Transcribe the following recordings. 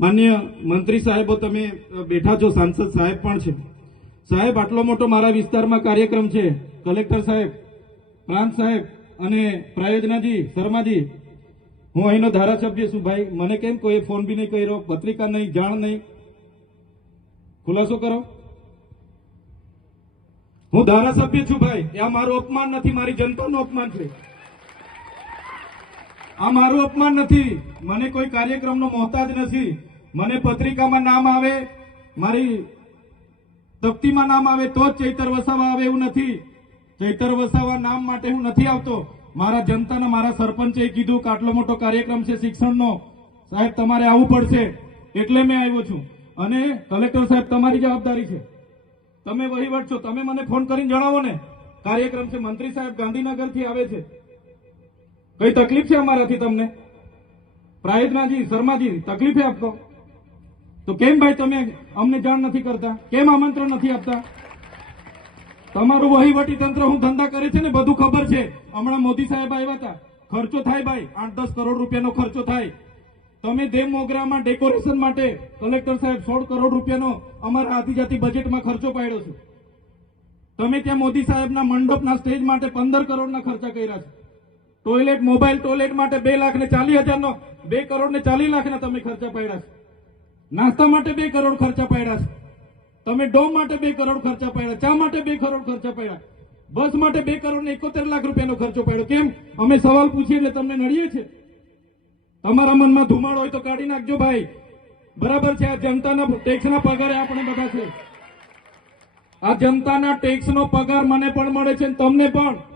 માન્ય મંત્રી સાહેબો, તમે બેઠા છો, સાંસદ સાહેબ પણ છે. સાહેબ, આટલો મોટો મારા વિસ્તારમાં કાર્યક્રમ છે. કલેક્ટર સાહેબ, પ્રાંત સાહેબ અને પ્રયોજનાજી, શર્માજી, હું અહીંનો ધારાસભ્ય છું. ભાઈ, મને કેમ કોઈ ફોન બી નહીં કર્યો, પત્રિકા નહીં, જાણ નહીં? ખુલાસો કરો. હું ધારાસભ્ય છું, ભાઈ. આ મારું અપમાન નથી, મારી જનતાનું અપમાન છે. આ મારું અપમાન નથી. મને કોઈ કાર્યક્રમનો મોહતાજ નથી. મને પત્રિકામાં નામ આવે, મારી તકતીમાં નામ આવે તો જ ચૈતર વસાવા આવે એવું નથી. ચૈતર વસાવા નામ માટે હું નથી આવતો. મારા જનતાના મારા સરપંચે કીધું કે આટલો મોટો કાર્યક્રમ છે શિક્ષણનો. સાહેબ, તમારે આવવું પડશે. એટલે મેં આવ્યો છું. અને કલેક્ટર સાહેબ, તમારી જવાબદારી છે. તમે વહીવટ છો. તમે મને ફોન કરીને જણાવો ને. કાર્યક્રમ છે. મંત્રી સાહેબ ગાંધીનગરથી આવે છે. કઈ તકલીફ છે અમારાથી તમને? પ્રાયતનાજી શર્માજી, તકલીફ છે આપતો તો કેમ ભાઈ તમે અમને જાણ નથી કરતા? કેમ આમંત્રણ નથી આપતા? તમારું વહીવટી તંત્ર હું ધંધા કરે છે ને બધું ખબર છે. હમણાં મોદી સાહેબ આવ્યા હતા. ખર્ચો થાય ભાઈ આઠ દસ કરોડ રૂપિયાનો ખર્ચો થાય. તમે દેવ મોગરામાં ડેકોરેશન માટે કલેક્ટર સાહેબ સોળ કરોડ રૂપિયાનો અમારા આદિજાતિ બજેટમાં ખર્ચો પાડ્યો છે. તમે ત્યાં મોદી સાહેબના મંડપના સ્ટેજ માટે પંદર કરોડના ખર્ચા કર્યા છે. ટોયલેટ, મોબાઈલ ટોયલેટ માટે બે લાખ ને ચાલીસ હજારનો બે કરોડ ને ચાલીસ લાખના તમે ખર્ચા પાડ્યા છે. નાસ્તા માટે બે કરોડ ખર્ચા પાડ્યા છે. તમે ડોમ માટે બે કરોડ ખર્ચા પાડ્યા, ચા માટે બે કરોડ ખર્ચા પાડ્યા. બસ માટે બે કરોડ ને એકોતેર લાખ રૂપિયાનો ખર્ચો પાડ્યો. કેમ? અમે સવાલ પૂછીએ એટલે તમને નડીએ છે તમારા મનમાં ધુમાડો હોય તો કાઢી નાખજો ભાઈ. બરાબર છે, આ જનતાના ટેક્સના પગારે આપણે બધા છે. આ જનતાના ટેક્સનો પગાર મને પણ મળે છે તમને પણ.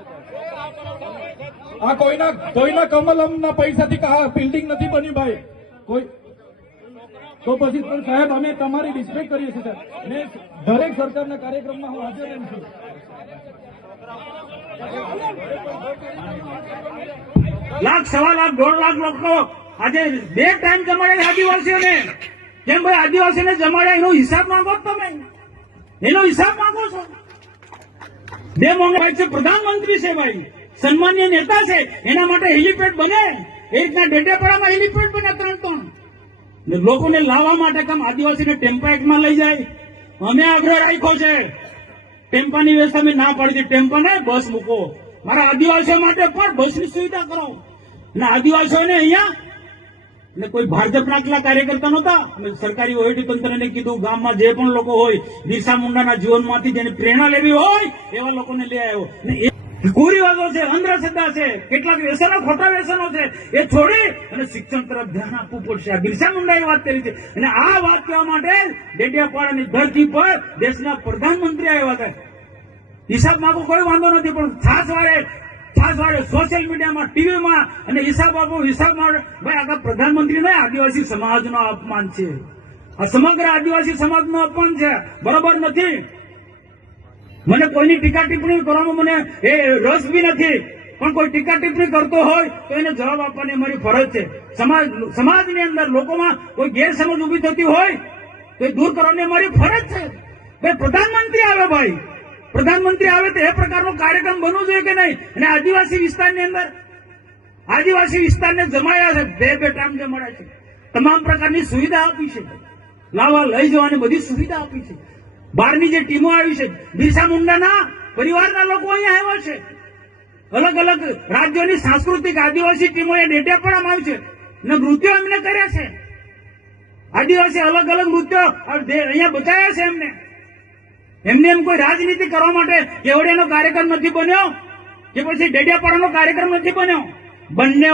આ કોઈના કોઈના કમલમના પૈસાથી આ બિલ્ડિંગ નથી બન્યું ભાઈ. કોઈ તો પછી પણ સાહેબ, અમે તમારી રિસ્પેક્ટ કરીએ છીએ, સાહેબ. ને દરેક સરકારના કાર્યક્રમમાં હું હાજર રહું છું. લાખ, સવા લાખ, દોઢ લાખ લોકો આજે બે ટાઈમ જમાડે આદિવાસીઓને. જેમ ભાઈ, આદિવાસીને જમાડ્યા, એનો હિસાબ માંગો તમે. એનો હિસાબ માંગો છો. બે મોંઘાઈ છે, પ્રધાનમંત્રી છે ભાઈ. સન્માન્ય નેતા છે, એના માટે હેલિપેડ બને. એ રીતના ડેડિયાપાડામાં હેલિપેડ બને ત્રણ ત્રણ. લોકોને લાવવા માટે કામ આદિવાસીને ટેમ્પા એકમાં લઈ જાય. અમે આગ્રહ રાખ્યો છે, ટેમ્પાની વ્યવસ્થા અમે ના પાડી ટેમ્પા ને બસ મૂકો. મારા આદિવાસીઓ માટે પણ બસની સુવિધા કરો. અને આદિવાસીઓને અહીંયા, ને કોઈ ભાજપના કેટલા કાર્યકર્તા નહોતા. સરકારી વહીવટી તંત્રને કીધું, ગામમાં જે પણ લોકો હોય બિરસા મુંડાના જીવનમાંથી જેને પ્રેરણા લેવી હોય, એવા લોકોને લઈ આવ્યો. કુરિવાજો છે, અંધશ્રદ્ધા છે, કેટલાક વ્યસનો, ખોટા વ્યસનો છે, એ છોડી અને શિક્ષણ તરફ ધ્યાન આપવું પડશે. આ બિરસા મુંડાએ વાત કરી છે. અને આ વાત કહેવા માટે ડેડિયાપાડાની ધરતી પર દેશના પ્રધાનમંત્રી આવ્યા હતા. હિસાબ માંગો, કોઈ વાંધો નથી, પણ છાસ વાળે છાસ વાળે સોશિયલ મીડિયામાં ટીવીમાં અને હિસાબ આપો, હિસાબ ભાઈ આગળ પ્રધાનમંત્રી નહીં, આદિવાસી સમાજનો અપમાન છે. આ સમગ્ર આદિવાસી સમાજનો અપમાન છે. બરોબર નથી. મને કોઈની ટીકા ટિપ્પણી કરવામાં મને એ રસ બી નથી. પણ કોઈ ટીકા ટિપ્પણી કરતો હોય તો એને જવાબ આપવાની અમારી ફરજ છે. સમાજ, સમાજની અંદર લોકોમાં કોઈ ગેરસમજ ઊભી થતી હોય તો એ દૂર કરવાની અમારી ફરજ છે. ભાઈ, પ્રધાનમંત્રી આવે ભાઈ. પ્રધાનમંત્રી આવે તો એ પ્રકારનો કાર્યક્રમ બનવો જોઈએ કે નહીં? અને આદિવાસી વિસ્તારની અંદર, આદિવાસી વિસ્તારને જમાયા છે, બે બે ટાઈમ જમાડ્યા છે. તમામ પ્રકારની સુવિધા આપી છે. લાવવા લઈ જવાની બધી સુવિધા આપી છે. બહારની જે ટીમો આવી છે, બિરસા મુંડાના પરિવારના લોકો અહીંયા આવ્યા છે. અલગ અલગ રાજ્યોની સાંસ્કૃતિક આદિવાસી ટીમોએ પણ આવી છે. ને મૃત્યુ એમને કર્યા છે. આદિવાસી અલગ અલગ મૃત્યુ અહીંયા બચાવ્યા છે એમને. એમને એમ કોઈ રાજનીતિ કરવા માટે કેવડિયાનો કાર્યક્રમ નથી બન્યો? કે પછી ડેડિયાપાડાનો કાર્યક્રમ નથી બન્યો? બંને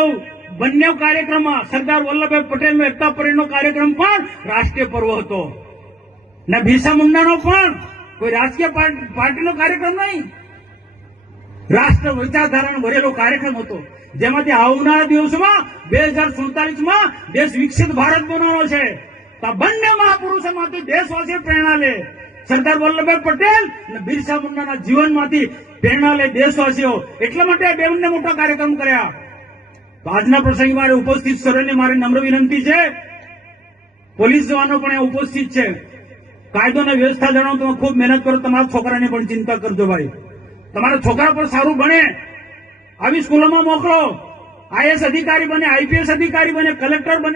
બંને કાર્યક્રમમાં સરદાર વલ્લભભાઈ પટેલનો એકતા પરેડનો કાર્યક્રમ પણ રાષ્ટ્રીય પર્વ હતો. ને બિરસા મુંડાનો પણ કોઈ રાજકીય પાર્ટીનો કાર્યક્રમ નહીં. રાષ્ટ્ર વિચારધારાનો ભરેલો કાર્યક્રમ હતો. જેમાંથી આવનારા દિવસોમાં બે હજાર સુડતાલીસમાં દેશ વિકસિત ભારત બનવાનો છે. તો બંને મહાપુરુષોમાંથી દેશવાસીઓ પ્રેરણા લે સરદાર વલ્લભભાઈ પટેલ અને બિરસા મુંડાના જીવનમાંથી પ્રેરણા લે દેશવાસીઓ. એટલા માટે બંને મોટા કાર્યક્રમ કર્યા. આજના પ્રસંગે મારે ઉપસ્થિત સર્વેને મારી નમ્ર વિનંતી છે. પોલીસ જવાનો પણ ઉપસ્થિત છે. કાયદો અને વ્યવસ્થા જણાવો તમે ખૂબ મહેનત કરો, તમારા છોકરાને પણ ચિંતા કરજો ભાઈ. તમારા છોકરા પણ સારું ભણે. આવી સ્કૂલોમાં મોકલો. આઈએસ અધિકારી બને, આઈપીએસ અધિકારી બને, કલેક્ટર બને.